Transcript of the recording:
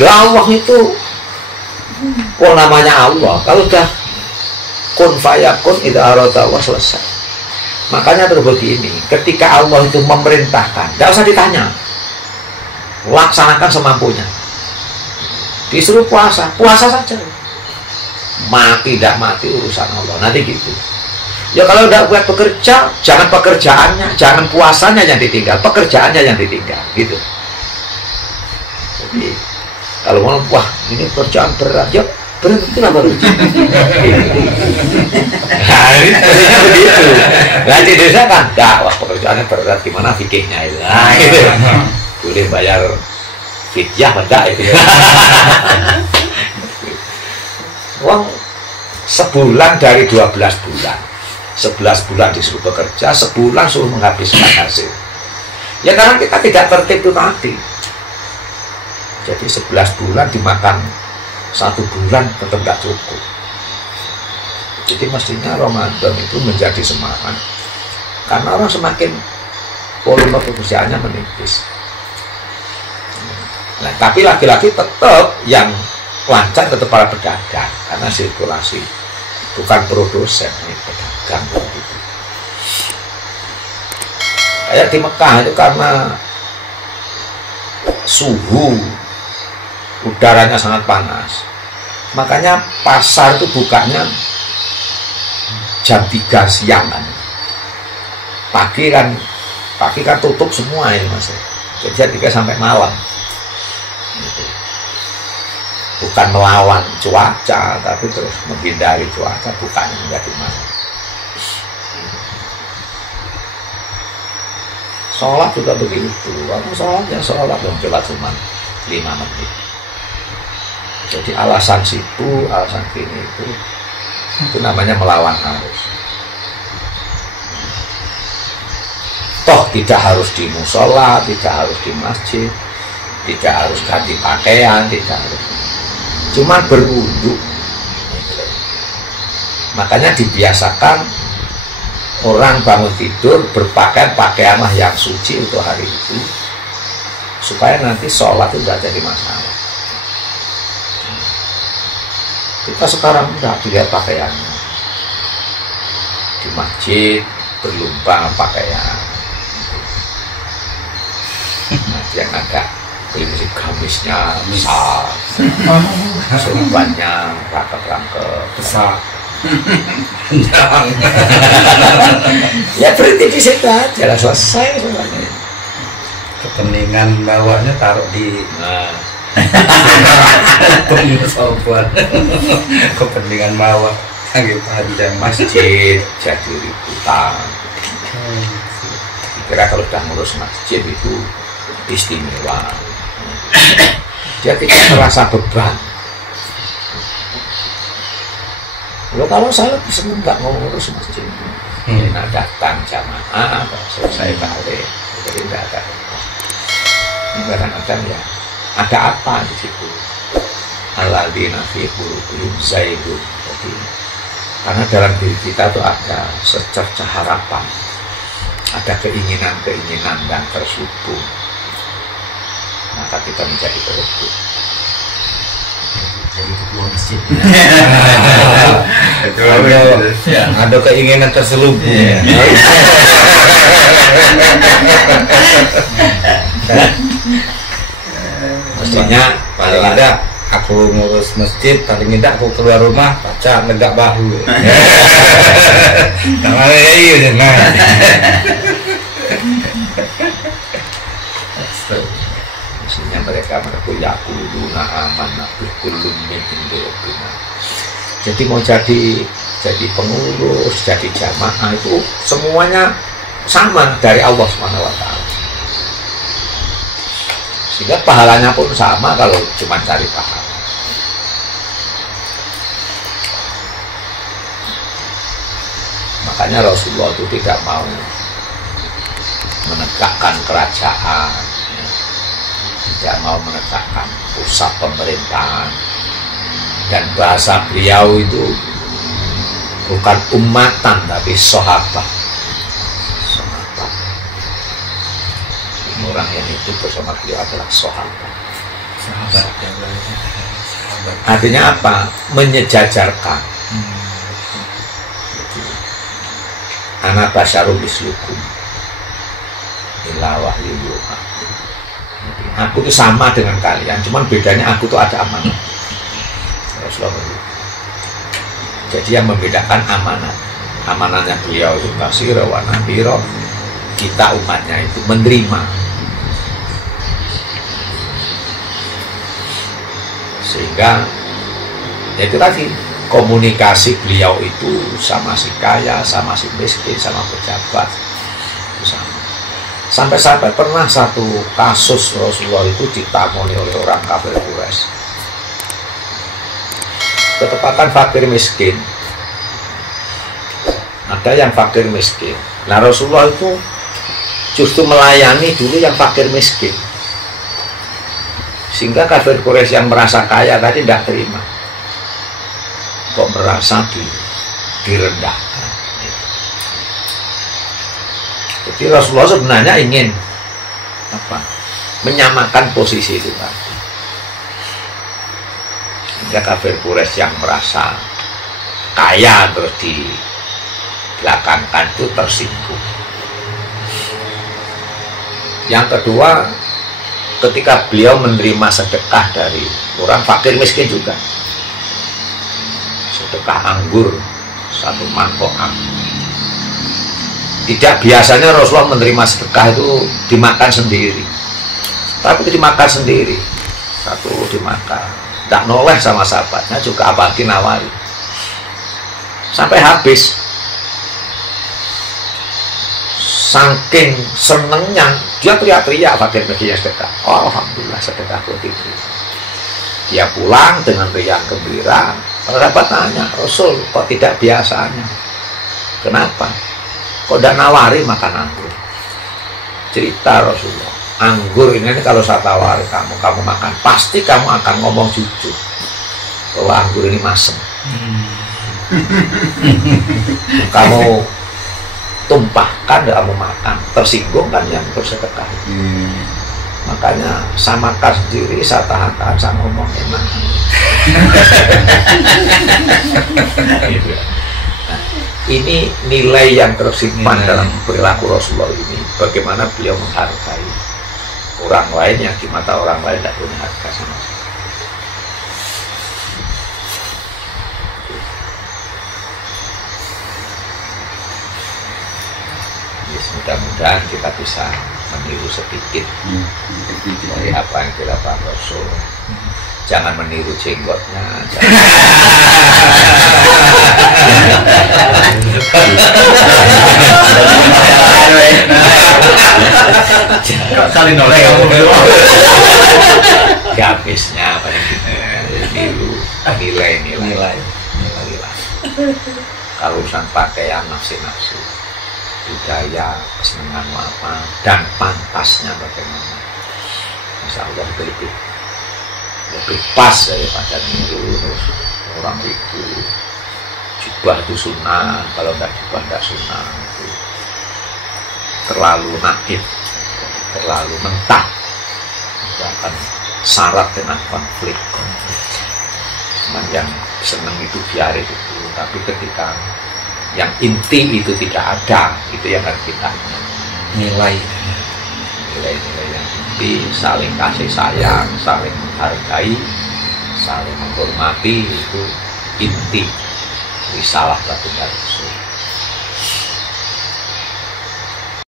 Ya Allah itu, oh namanya Allah, kalau udah kun fayakun itu arada Allah selesai. Makanya terus begini, ketika Allah itu memerintahkan, tidak usah ditanya, laksanakan semampunya. Disuruh puasa, puasa saja. Mati tidak mati urusan Allah, nanti gitu. Ya kalau udah buat bekerja, jangan pekerjaannya, jangan puasanya yang ditinggal, pekerjaannya yang ditinggal, gitu. Jadi kalau mau, wah ini kerjaan berat, ya berhentilah bekerja. Nah ini sebenarnya begitu. Nah di Indonesia kan, wah pekerjaannya berat, gimana fikihnya itu? Nah gitu. Boleh bayar fidyah enggak itu? Uang sebulan dari 12 bulan, 11 bulan disuruh bekerja, sebulan suruh menghabiskan hasil. Ya karena kita tidak tertib itu tadi. Jadi 11 bulan dimakan 1 bulan tetap nggak cukup. Jadi mestinya Ramadan itu menjadi semangat, karena orang semakin volume pekerjaannya menipis. Nah, tapi laki-laki tetap yang lancar tetap para pedagang, karena sirkulasi, bukan produsen, ini pedagang gitu. Kayak di Mekah itu karena suhu udaranya sangat panas, makanya pasar itu bukanya jam 3 siang kan. Pagi kan tutup semua ini mas, jadi 3 sampai malam gitu. Bukan melawan cuaca, tapi terus menghindari cuaca, bukannya menjadi masalah. Sholat juga begitu, aku sholat dong coba cuma 5 menit. Jadi alasan situ, alasan kini itu namanya melawan arus. Toh tidak harus di musola, tidak harus di masjid, tidak harus ganti pakaian, tidak harus, cuma berwudu. Makanya dibiasakan orang bangun tidur berpakaian-pakaianlah yang suci untuk hari itu, supaya nanti sholat itu tidak jadi masalah. Kita sekarang udah dilihat pakaiannya di masjid, berlumpang pakaian. Nah, yang agak ini gamisnya besar, sorbannya rangkep-rangkep besar. Ya berhenti di situ aja lah, selesai semuanya. Kepentingan bawanya taruh di sorban. Kepentingan bawa kaki panjang masjid jadi ributan. Kira kalau sudah ngurus masjid itu istimewa. Dia tidak merasa beban. Loh, kalau saya lebih senang nggak mau ngurus masjid, nah datang jamaah, selesai balik, jadi tidak ada. Ini kadang-kadang ya ada apa di situ? Alladzina fi qulubihim zaigun. Jadi karena dalam diri kita itu ada secercah harapan, ada keinginan-keinginan yang tersubur, maka kita menjadi berebut. Jadi ketua masjid. Ada keinginan terselubung. Mestinya paling tidak aku ngurus masjid, paling tidak aku keluar rumah baca negak bahu. Namanya iya nah. Mestinya mereka yaquluna amanna bi kullin min indi rabbina. Jadi mau jadi pengurus, jadi jamaah itu semuanya sama dari Allah Subhanahu wa taala. Sehingga pahalanya pun sama kalau cuma cari pahala. Makanya Rasulullah itu tidak mau menegakkan kerajaan, tidak mau menegakkan pusat pemerintahan, dan bahasa beliau itu bukan ummatan tapi sahabat. Orang yang hidup bersama beliau adalah sahabat. sahabat. Artinya apa? Menyejajarkan. Ana basyarum mislukum illa wahyu yuha. Aku itu sama dengan kalian, cuman bedanya aku tuh ada amanah. Rasulullah. Jadi yang membedakan amanah, amanahnya beliau itu basira wa nadhira, kita umatnya itu menerima. Sehingga ya itu tadi, komunikasi beliau itu sama si kaya, sama si miskin, sama pejabat itu sama. Sampai-sampai pernah satu kasus Rasulullah itu ditamoni oleh orang kafir Quraisy. Ketepatan fakir miskin. Ada yang fakir miskin. Nah Rasulullah itu justru melayani dulu yang fakir miskin. Sehingga kafir Quraisy yang merasa kaya tadi tidak terima. Kok merasa direndahkan. Jadi Rasulullah sebenarnya ingin apa? Menyamakan posisi itu tadi. Sehingga kafir Quraisy yang merasa kaya terus dibelakangkan itu tersinggung. Yang kedua, ketika beliau menerima sedekah dari orang fakir miskin juga, sedekah anggur, satu mangkok anggur. Tidak biasanya Rasulullah menerima sedekah itu dimakan sendiri, tapi itu dimakan sendiri, satu dimakan, tidak noleh sama sahabatnya juga, apalagi nawari sampai habis. Saking senengnya dia teriak-teriak fakir miskin sedekah. Oh, alhamdulillah sedekah diterima. Dia pulang dengan riang gembira. Sahabat tanya, Rasul kok tidak biasanya? Kenapa? Kok tidak nawari makan anggur? Cerita Rasulullah, anggur ini kalau saya tawari kamu makan, pasti kamu akan ngomong jujur bahwa anggur ini masem. Kamu tumpahkan, kamu makan, tersinggung kan yang bersedekah. Makanya saya makan sendiri, saya tahan-tahan, saya ngomong enak. Nah, ini nilai yang tersimpan dalam perilaku Rasulullah ini. Bagaimana beliau menghargai orang lain yang di mata orang lain tidak punya harga sama sekali. Mudah-mudahan kita bisa meniru sedikit dari apa yang dilakukan Rasul. Jangan meniru jenggotnya. Kali noleh kamu habisnya apa yang niru nilai. Kalau urusan pakaian nafsu, budaya, kesenangan apa, dan pantasnya bagaimana. Insya Allah lebih pas daripada niru terus orang itu jubah itu sunnah, kalau tidak jubah tidak sunnah, itu terlalu naif, terlalu mentah, itu akan syarat dengan konflik. Cuman yang senang itu biarin itu, tapi ketika yang inti itu tidak ada, itu yang harus kita nilai yang inti, saling kasih sayang, saling menghargai, saling menghormati, itu inti risalah baginda Rasul.